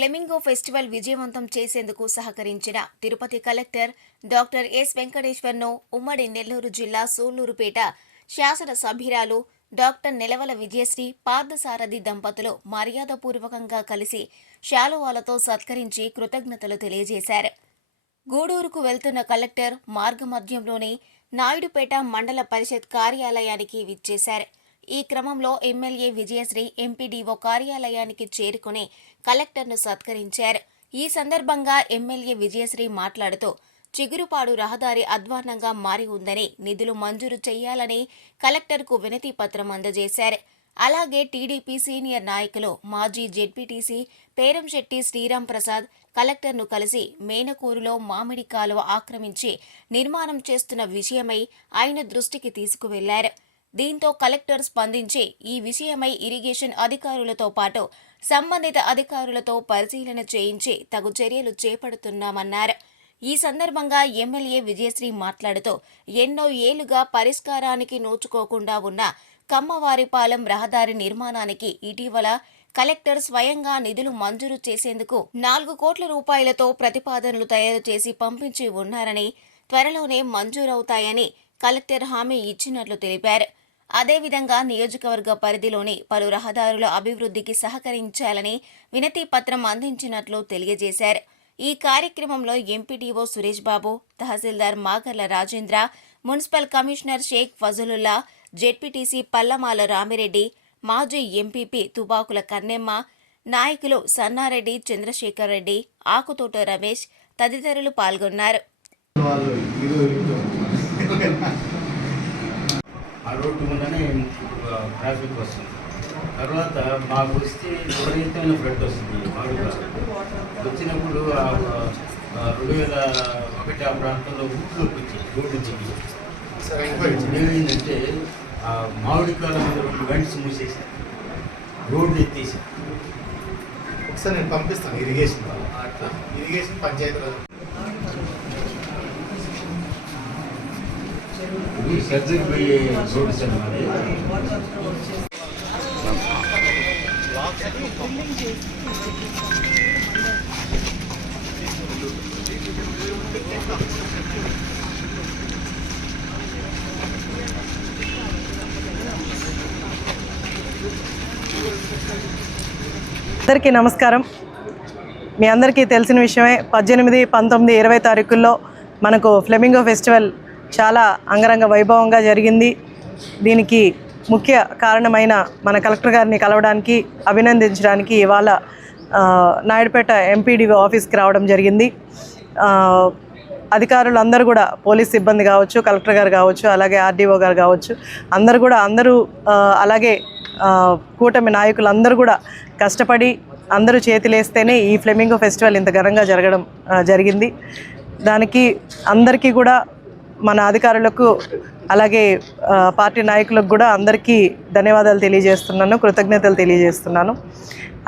Flamingo festival విజయవంతం చేసేందుకు సహకరించిన తిరుపతి కలెక్టర్ డాక్టర్ ఎస్ వెంకటేశ్వర్ను ఉమ్మడి నెల్లూరు జిల్లా సూళ్ళూరుపేట శాసన సభ్యురాలు డాక్టర్ నెలవల విజయశ్రీ పార్థసారథి దంపతులు మర్యాదపూర్వకంగా కలిసి శాలువాలతో సత్కరించి కృతజ్ఞతలు తెలియజేశారు. గూడూరుకు వెళ్తున్న కలెక్టర్ మార్గమధ్యంలోనే నాయుడుపేట మండల పరిషత్ కార్యాలయానికి విచ్చేశారు. ఈ క్రమంలో ఎమ్మెల్యే విజయశ్రీ ఎంపీడీఓ కార్యాలయానికి చేరుకుని కలెక్టర్ను సత్కరించారు. ఈ సందర్భంగా ఎమ్మెల్యే విజయశ్రీ మాట్లాడుతూ చిగురుపాడు రహదారి అధ్వాన్నంగా మారి ఉందని నిధులు మంజూరు చేయాలని కలెక్టర్కు వినతి పత్రం అందజేశారు. అలాగే టీడీపీ సీనియర్ నాయకులు మాజీ జెడ్పీటీసీ పేరంశెట్టి శ్రీరామ్ ప్రసాద్ కలెక్టర్ను కలిసి మేనకూరులో మామిడి కాలువ ఆక్రమించి నిర్మాణం చేస్తున్న విషయమై ఆయన దృష్టికి తీసుకువెళ్ళారు. దీంతో కలెక్టర్ స్పందించి ఈ విషయమై ఇరిగేషన్ అధికారులతో పాటు సంబంధిత అధికారులతో పరిశీలన చేయించి తగు చర్యలు చేపడుతున్నామన్నారు. ఈ సందర్భంగా ఎమ్మెల్యే విజయశ్రీ మాట్లాడుతూ ఎన్నో ఏళ్ళుగా పరిష్కారానికి నోచుకోకుండా ఉన్న కమ్మవారిపాలెం రహదారి నిర్మాణానికి ఇటీవల కలెక్టర్ స్వయంగా నిధులు మంజూరు చేసేందుకు నాలుగు కోట్ల రూపాయలతో ప్రతిపాదనలు తయారు చేసి పంపించి ఉన్నారని త్వరలోనే మంజూరవుతాయని కలెక్టర్ హామీ ఇచ్చినట్లు తెలిపారు. అదేవిధంగా నియోజకవర్గ పరిధిలోని పలు రహదారుల అభివృద్ధికి సహకరించాలని వినతి పత్రం అందించినట్లు తెలియజేశారు. ఈ కార్యక్రమంలో ఎంపీటీఓ సురేష్ బాబు తహసీల్దార్ Magarla Rajendra municipal commissioner Sheikh Fazlullah ZPTC Pallamala Ramireddy మాజీ ఎంపీపీ తుబాకుల కన్నెమ్మ నాయకులు సన్నారెడ్డి చంద్రశేఖర్ రెడ్డి ఆకుతోట రమేష్ తదితరులు పాల్గొన్నారు. ఆ రోడ్డు గుండానే ట్రాఫిక్ వస్తుంది. తర్వాత మాకు వస్తే విపరీతమైన ఫ్లడ్ వస్తుంది మాడుగా వచ్చినప్పుడు రెండు వేల ఒకటి ఆ ప్రాంతంలో ఊట్లోకి వచ్చాయి రోడ్డు చెక్కి. ఏమైందంటే ఆ మామిడి కాలం మీద రెండు వెంట్స్ మూసేసారు రోడ్డు ఎత్తేసారు ఒకసారి నేను పంపిస్తాను ఇరిగేషన్ ఇరిగేషన్ పంచాయతీ సర్జరీ అందరికీ నమస్కారం. మీ అందరికీ తెలిసిన విషయమే పద్దెనిమిది పంతొమ్మిది ఇరవై తారీఖుల్లో మనకు ఫ్లెమింగో ఫెస్టివల్ చాలా అంగరంగ వైభవంగా జరిగింది. దీనికి ముఖ్య కారణమైన మన కలెక్టర్ గారిని కలవడానికి అభినందించడానికి ఇవాళ నాయుడుపేట ఎంపీడీఓ ఆఫీస్కి రావడం జరిగింది. అధికారులు అందరూ కూడా పోలీస్ సిబ్బంది కావచ్చు కలెక్టర్ గారు కావచ్చు అలాగే ఆర్డీఓ గారు కావచ్చు అందరూ కూడా అందరూ అలాగే కూటమి నాయకులు అందరూ కూడా కష్టపడి అందరూ చేతిలేస్తేనే ఈ ఫ్లెమింగో ఫెస్టివల్ ఇంత ఘనంగా జరగడం జరిగింది. దానికి అందరికీ కూడా మన అధికారులకు అలాగే పార్టీ నాయకులకు కూడా అందరికీ ధన్యవాదాలు తెలియజేస్తున్నాను కృతజ్ఞతలు తెలియజేస్తున్నాను.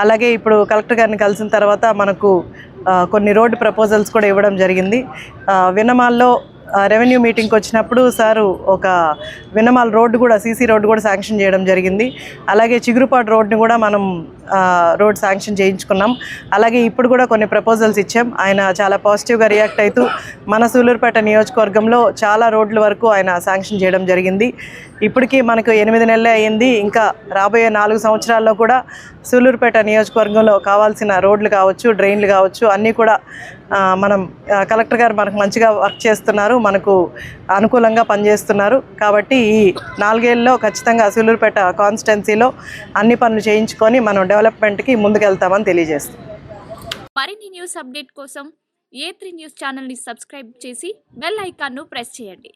అలాగే ఇప్పుడు కలెక్టర్ గారిని కలిసిన తర్వాత మనకు కొన్ని రోడ్డు ప్రపోజల్స్ కూడా ఇవ్వడం జరిగింది. వినమాల్లో రెవెన్యూ మీటింగ్కి వచ్చినప్పుడు సారు ఒక వినమాల రోడ్డు కూడా సీసీ రోడ్డు కూడా శాంక్షన్ చేయడం జరిగింది. అలాగే చిగురుపాటు రోడ్ని కూడా మనం రోడ్ శాంక్షన్ చేయించుకున్నాం. అలాగే ఇప్పుడు కూడా కొన్ని ప్రపోజల్స్ ఇచ్చాం. ఆయన చాలా పాజిటివ్గా రియాక్ట్ అవుతూ మన సూలూరుపేట నియోజకవర్గంలో చాలా రోడ్ల వరకు ఆయన శాంక్షన్ చేయడం జరిగింది. ఇప్పటికీ మనకు ఎనిమిది నెలలే అయ్యింది. ఇంకా రాబోయే నాలుగు సంవత్సరాల్లో కూడా సూలూరుపేట నియోజకవర్గంలో కావాల్సిన రోడ్లు కావచ్చు డ్రైన్లు కావచ్చు అన్నీ కూడా మనం కలెక్టర్ గారు మనకు మంచిగా వర్క్ చేస్తున్నారు మనకు అనుకూలంగా పనిచేస్తున్నారు. కాబట్టి ఈ నాలుగేళ్ళలో ఖచ్చితంగా సూలూరుపేట కాన్స్టిట్యున్సీలో అన్ని పనులు చేయించుకొని మనం డెవలప్మెంట్కి ముందుకెళ్తామని తెలియజేస్తాం మరిన్ని న్యూస్ అప్డేట్ కోసం ఏ త్రీ న్యూస్ ఛానల్ని సబ్స్క్రైబ్ చేసి బెల్ ఐకాన్ను ప్రెస్ చేయండి.